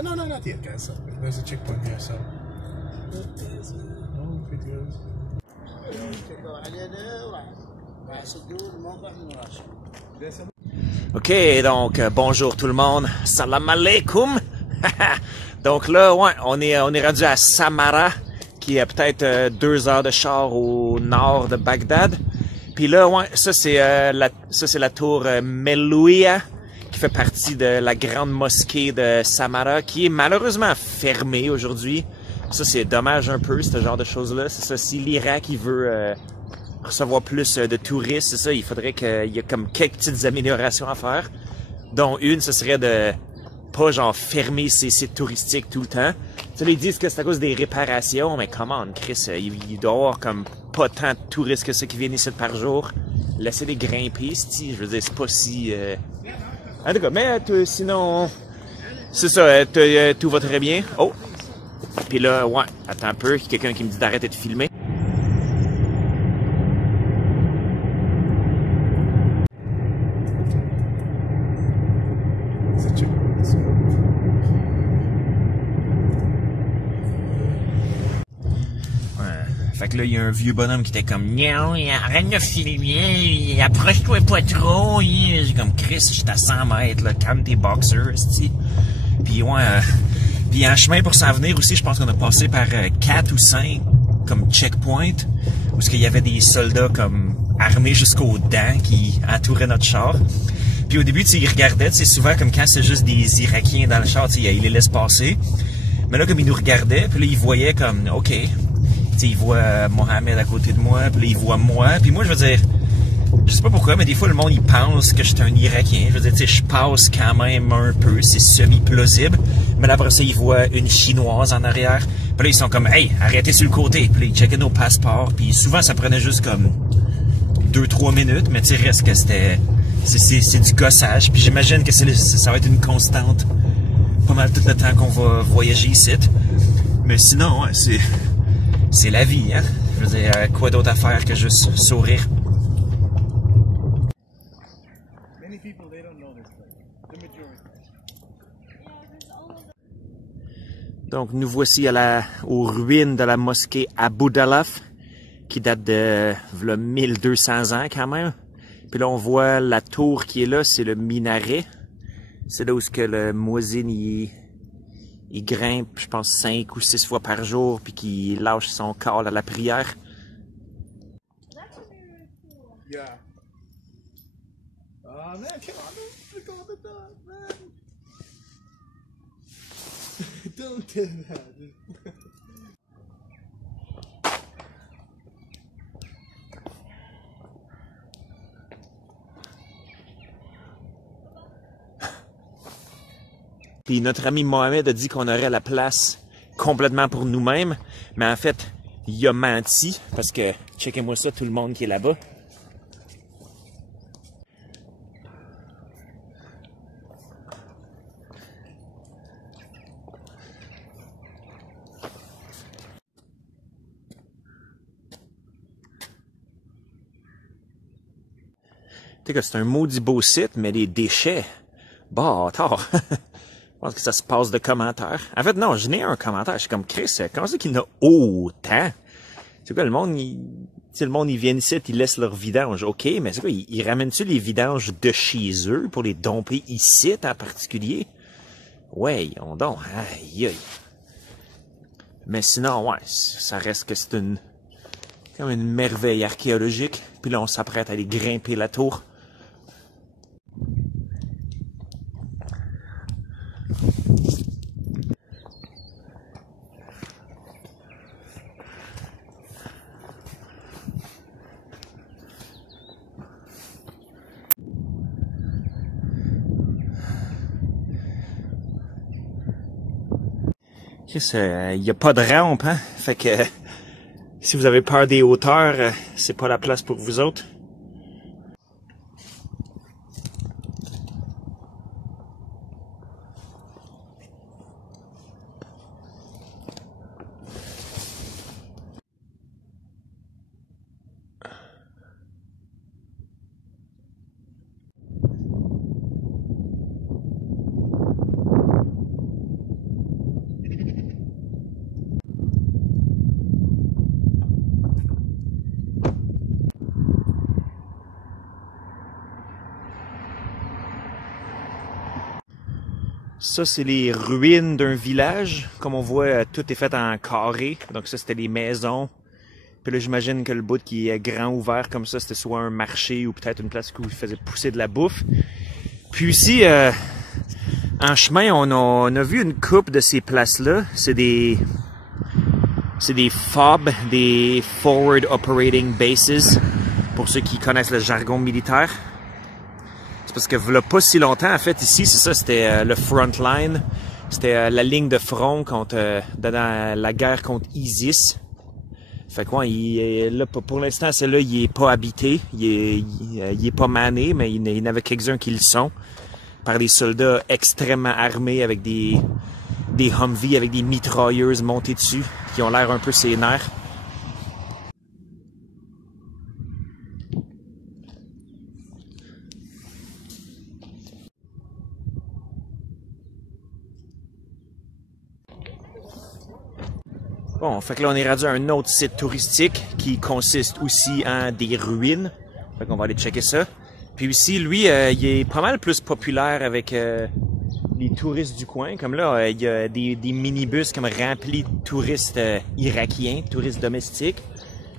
No, no, not yet, guys. There's a checkpoint here, so. No videos. OK, donc bonjour tout le monde. Salam alaikum. Donc là, ouais, on est rendu à Samara, qui est peut-être 2 heures de char au nord de Bagdad. Puis là, ouais, ça c'est la tour Melouia, qui fait partie de la grande mosquée de Samara, qui est malheureusement fermée aujourd'hui. Ça c'est dommage un peu, ce genre de choses-là. C'est ça, si l'Irak il veut recevoir plus de touristes, c'est ça, il faudrait qu'il y ait comme quelques petites améliorations à faire. Dont une, ce serait de pas genre fermer ces sites touristiques tout le temps. Tu sais, ils disent que c'est à cause des réparations, mais come on, Chris, il doit y avoir comme pas tant de touristes que ça qui viennent ici par jour. Laissez-les grimper, je veux dire, c'est pas si... En tout cas, mais sinon, c'est ça, tout va très bien. Oh! Puis là, ouais, attends un peu, il y a quelqu'un qui me dit d'arrêter de filmer. Fait que là, il y a un vieux bonhomme qui était comme « Niaou, arrête de filmer, approche-toi pas trop. » J'ai comme « Chris, je suis à 100 mètres, là, calme tes boxers. » Puis ouais, puis en chemin pour s'en venir aussi, je pense qu'on a passé par 4 ou 5 comme checkpoints, où il y avait des soldats comme armés jusqu'aux dents qui entouraient notre char. Puis au début, tu sais, ils regardaient, tu sais, souvent comme quand c'est juste des Irakiens dans le char, tu sais, ils les laissent passer. Mais là, comme ils nous regardaient, puis là, ils voyaient comme « OK ». T'sais, il voit Mohamed à côté de moi, puis là, il voit moi. Puis moi, je veux dire, je sais pas pourquoi, mais des fois, le monde, il pense que je suis un Irakien. Je veux dire, je passe quand même un peu, c'est semi-plausible. Mais là, après ça, ils voient une Chinoise en arrière. Puis là, ils sont comme, hey, arrêtez sur le côté. Puis là, ils checkaient nos passeports. Puis souvent, ça prenait juste comme 2-3 minutes. Mais tu sais, reste que c'est du gossage. Puis j'imagine que ça va être une constante pas mal tout le temps qu'on va voyager ici. Mais sinon, ouais, c'est la vie, hein? Je veux dire, quoi d'autre à faire que juste sourire? Donc, nous voici aux ruines de la mosquée Abu Dalaf, qui date de 1200 ans quand même. Puis là, on voit la tour qui est là, c'est le minaret. C'est là où le muezzin, il grimpe, je pense, 5 ou 6 fois par jour, puis qu'il lâche son call à la prière. Yeah. Man, come on, don't click on the dot, man. Don't do that. Puis notre ami Mohamed a dit qu'on aurait la place complètement pour nous-mêmes, mais en fait, il a menti, parce que, checkez-moi ça, tout le monde qui est là-bas. Tu sais que c'est un maudit beau site, mais les déchets, bâtard. Je pense que ça se passe de commentaires. En fait, non, je n'ai un commentaire. Je suis comme, Chris, comment c'est qu'il y en a autant? C'est quoi, le monde, ils viennent ici, ils laissent leurs vidanges. OK, mais c'est quoi, ils ramènent-tu les vidanges de chez eux pour les domper ici en particulier? Ouais, on donc, aïe, aïe. Mais sinon, ouais, ça reste que c'est comme une merveille archéologique. Puis là, on s'apprête à aller grimper la tour. Il n'y a pas de rampe, hein? Fait que si vous avez peur des hauteurs, c'est pas la place pour vous autres. Ça, c'est les ruines d'un village. Comme on voit, tout est fait en carré. Donc ça, c'était les maisons. Puis là, j'imagine que le bout qui est grand ouvert comme ça, c'était soit un marché ou peut-être une place où ils faisaient pousser de la bouffe. Puis ici, en chemin, on a vu une coupe de ces places-là. C'est des FOB, des Forward Operating Bases, pour ceux qui connaissent le jargon militaire. C'est parce que voilà pas si longtemps, en fait, ici, c'est ça, c'était le front line. C'était la ligne de front contre, dans la guerre contre ISIS. Fait quoi, là, pour l'instant, celle-là, il est pas habité, il est pas mané, mais il y en avait quelques-uns qui le sont, par des soldats extrêmement armés avec des Humvee, avec des mitrailleuses montées dessus, qui ont l'air un peu sénères. Bon, fait que là, on est rendu à un autre site touristique qui consiste aussi en des ruines. Fait qu'on va aller checker ça. Puis ici, lui, il est pas mal plus populaire avec les touristes du coin. Comme là, il y a des minibus comme remplis de touristes irakiens, touristes domestiques.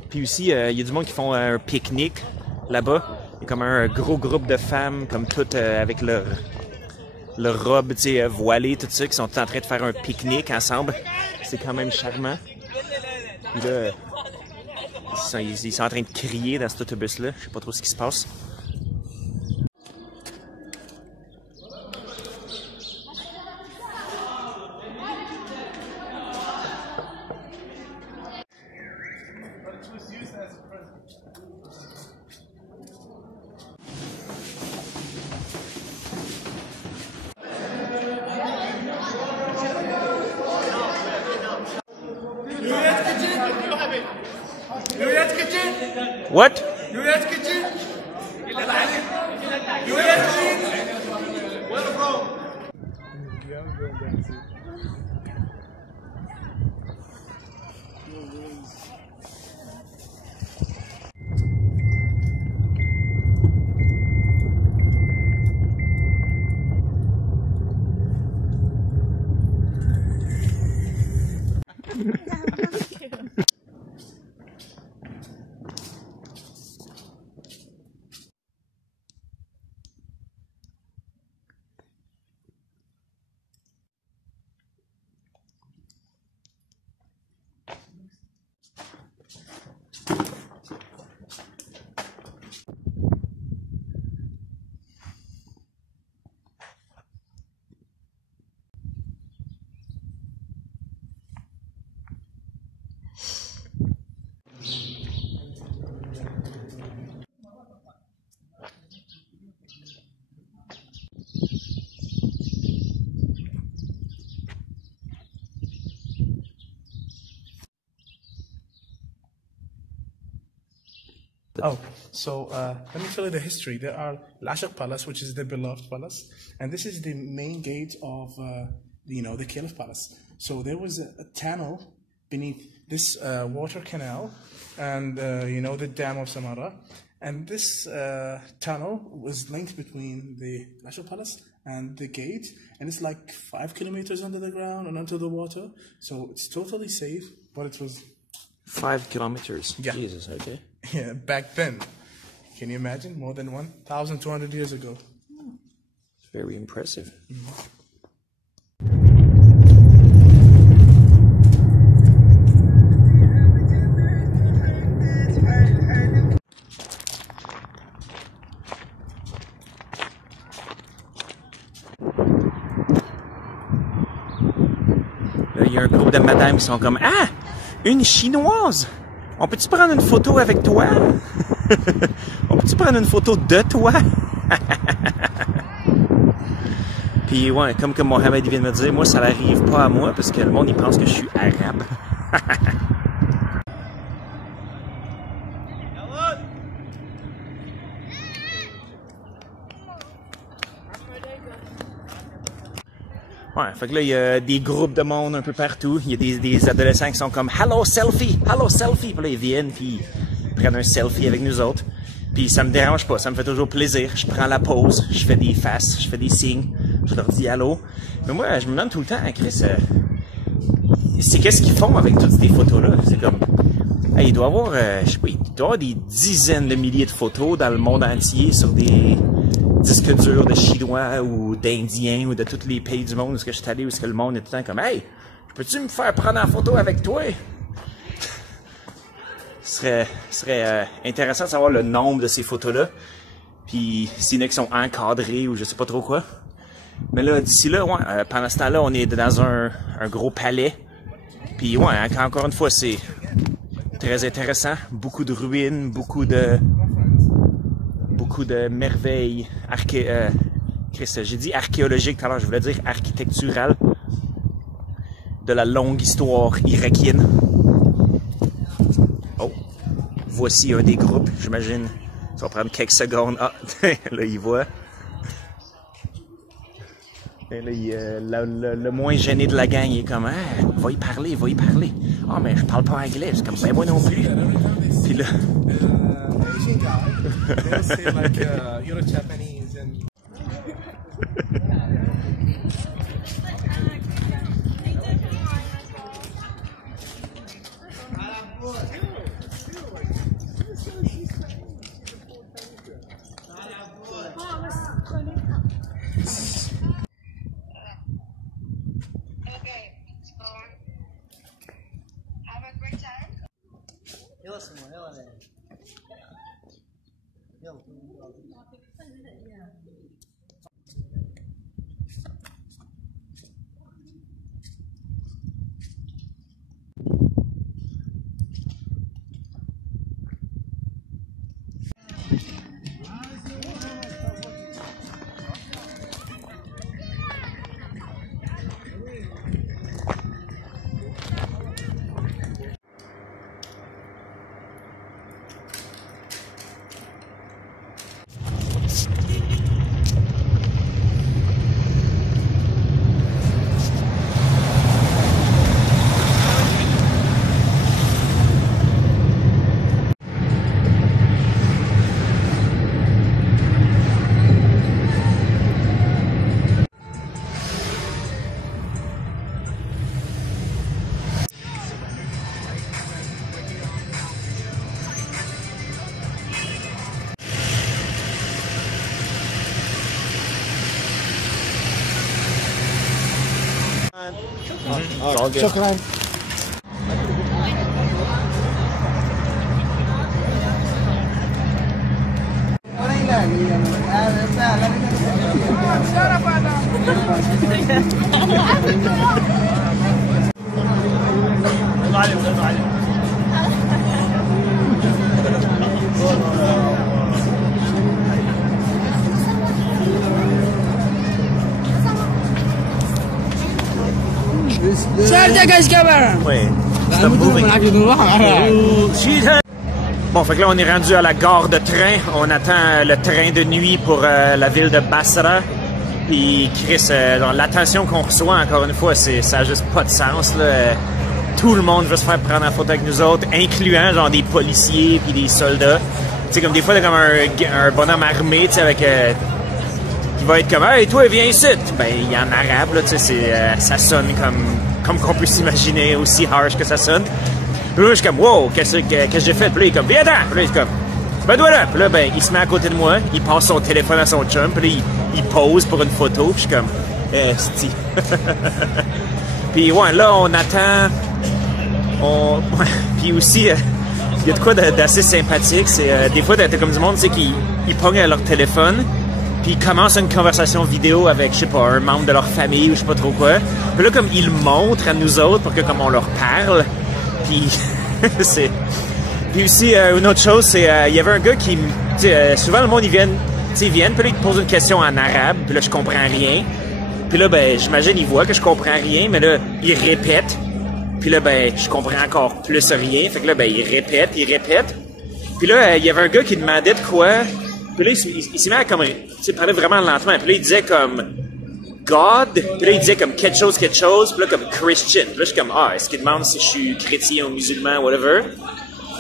Puis aussi, il y a du monde qui font un pique-nique là-bas. Il y a comme un gros groupe de femmes, comme toutes avec leur robe, tu sais, voilée, tout ça, qui sont en train de faire un pique-nique ensemble. C'est quand même charmant. Puis là, ils sont en train de crier dans cet autobus-là. Je sais pas trop ce qui se passe. What? Oh, so let me tell you the history. There are Lashak Palace, which is the beloved palace, and this is the main gate of the Caliph Palace. So there was a tunnel beneath this water canal, and the dam of Samara, and this tunnel was linked between the Lashak Palace and the gate, and it's like 5 kilometers under the ground and under the water. So it's totally safe, but it was 5 kilometers. Yeah. Jesus, okay. Yeah, back then. Can you imagine? More than 1,200 years ago. It's very impressive. Là, il y a un groupe de madames qui sont comme « Ah! Une chinoise! On peut-tu prendre une photo avec toi? On peut-tu prendre une photo de toi? » Puis ouais, comme que Mohamed vient de me dire, moi ça n'arrive pas à moi parce que le monde il pense que je suis arabe. Ouais, fait que là, il y a des groupes de monde un peu partout. Il y a des adolescents qui sont comme « Hello, selfie! Hello, selfie! » Puis là, ils viennent, puis ils prennent un selfie avec nous autres. Puis ça me dérange pas, ça me fait toujours plaisir. Je prends la pause, je fais des faces, je fais des signes. je leur dis allô. Mais moi, je me demande tout le temps, Chris, c'est qu'est-ce qu'ils font avec toutes ces photos-là? C'est comme, hey, il doit y avoir, je sais pas, il doit y avoir des dizaines de milliers de photos dans le monde entier sur des disques durs de Chinois ou d'Indiens ou de tous les pays du monde où je suis allé, où est-ce que le monde est tout le temps comme, hey, peux-tu me faire prendre en photo avec toi? Ce serait intéressant de savoir le nombre de ces photos-là. Puis s'il y en a qui sont encadrées ou je sais pas trop quoi. Mais là, d'ici là, ouais, pendant ce temps-là, on est dans un gros palais. Puis ouais, encore une fois, c'est très intéressant. Beaucoup de ruines, beaucoup de merveilles j'ai dit archéologiques tout à l'heure, je voulais dire architecturales. De la longue histoire irakienne. Oh, voici un des groupes, j'imagine. Ça va prendre quelques secondes. Ah, là, il voit. Et là, le moins gêné de la gang, il est comme, ah, va y parler. Ah, mais je parle pas anglais, c'est comme, ben moi non plus. Puis là. Asian guy. They'll say like you're a Japanese and. شكرا. Ouais. Bon, fait que là, on est rendu à la gare de train. On attend le train de nuit pour la ville de Basra. Puis, Chris, l'attention qu'on reçoit, encore une fois, ça a juste pas de sens, là. Tout le monde veut se faire prendre en photo avec nous autres, incluant, genre, des policiers puis des soldats. Tu sais, comme des fois, t'as comme un bonhomme armé, tu sais, avec... qui va être comme, hey, toi, viens ici! Ben, il y a en arabe, là, tu sais, ça sonne comme qu'on peut s'imaginer, aussi harsh que ça sonne. Puis là, je suis comme, wow, qu'est-ce que j'ai fait? Puis là, il est comme, viens-t'en! Puis là, il est comme, ben, toi là! Puis là, ben, il se met à côté de moi, il passe son téléphone à son chum, puis là, il pose pour une photo, puis je suis comme, esti. Puis, ouais, là, on attend. Puis aussi, il y a de quoi d'assez sympathique, c'est des fois, t'as comme du monde, tu sais, qui pognent à leur téléphone, puis ils commencent une conversation vidéo avec, je sais pas, un membre de leur famille ou je sais pas trop quoi. Puis là, comme ils le montrent à nous autres pour que comme on leur parle, puis c'est... Puis aussi, une autre chose, c'est il y avait un gars qui... souvent, le monde, ils viennent, puis là, ils te posent une question en arabe, puis là, je comprends rien. Puis là, ben, j'imagine, ils voient que je comprends rien, mais là, ils répètent. Puis là, ben, je comprends encore plus rien. Fait que là, ben, ils répètent. Puis là, il y avait un gars qui demandait de quoi... Puis là, il s'est mis à comme, tu sais, parler vraiment lentement. Puis là, il disait comme God. Puis là, il disait comme quelque chose. Puis là, comme Christian. Puis là, je suis comme, est-ce qu'il demande si je suis chrétien ou musulman, whatever.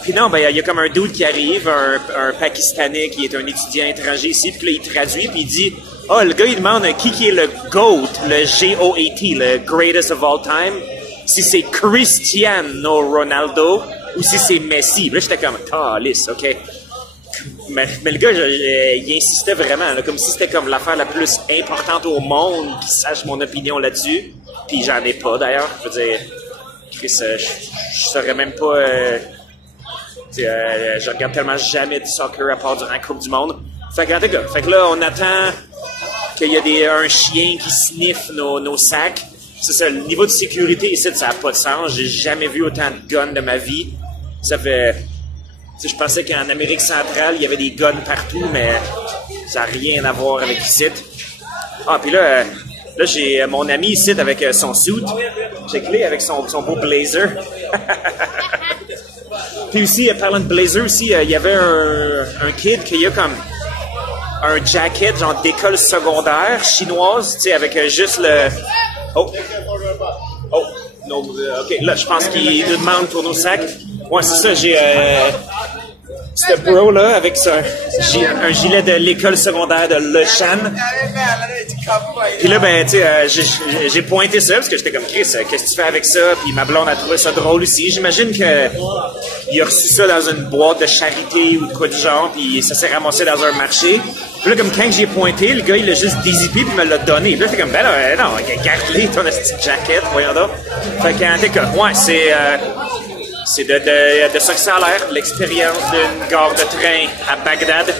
Puis non, ben il y a comme un dude qui arrive, un Pakistanais qui est un étudiant étranger ici, puis là il traduit, puis il dit « Ah, le gars il demande qui est le GOAT, le G-O-A-T, le greatest of all time, si c'est Cristiano Ronaldo ou si c'est Messi. » Puis là j'étais comme « Ah, lisse, ok. » Mais le gars, il insistait vraiment, là, comme si c'était comme l'affaire la plus importante au monde, qu'il sache mon opinion là-dessus. Puis j'en ai pas d'ailleurs, je veux dire, Chris, je saurais même pas... je regarde tellement jamais du soccer à part durant la Coupe du Monde. Fait que là, on attend qu'il y ait un chien qui sniffe nos sacs. C'est ça, le niveau de sécurité ici, ça n'a pas de sens. J'ai jamais vu autant de guns de ma vie. Ça fait... je pensais qu'en Amérique centrale, il y avait des guns partout, mais ça n'a rien à voir avec ici. Ah, puis là j'ai mon ami ici avec son suit. J'ai clé avec son beau blazer. Puis aussi, parlant de blazer aussi, il y avait un kid qui a comme un jacket genre d'école secondaire chinoise, tu sais, avec juste le... Oh, non, ok, là, je pense qu'il nous demande pour nos sacs. Ouais, c'est ça, j'ai... ce bro-là, avec un gilet de l'école secondaire de Le Chan. Puis là, ben, tu sais, j'ai pointé ça, parce que j'étais comme, Chris, qu'est-ce que tu fais avec ça? Puis ma blonde a trouvé ça drôle aussi. J'imagine qu'il a reçu ça dans une boîte de charité ou quoi du genre, puis ça s'est ramassé dans un marché. Puis là, comme quand j'ai pointé, le gars, il l'a juste dézippé, puis me l'a donné. Puis là, j'étais comme, ben là, non, garde-les, ton petite jaquette, voyons donc. Fait qu'en tout cas, ouais, c'est de ça que ça a l'air, l'expérience d'une gare de train à Bagdad.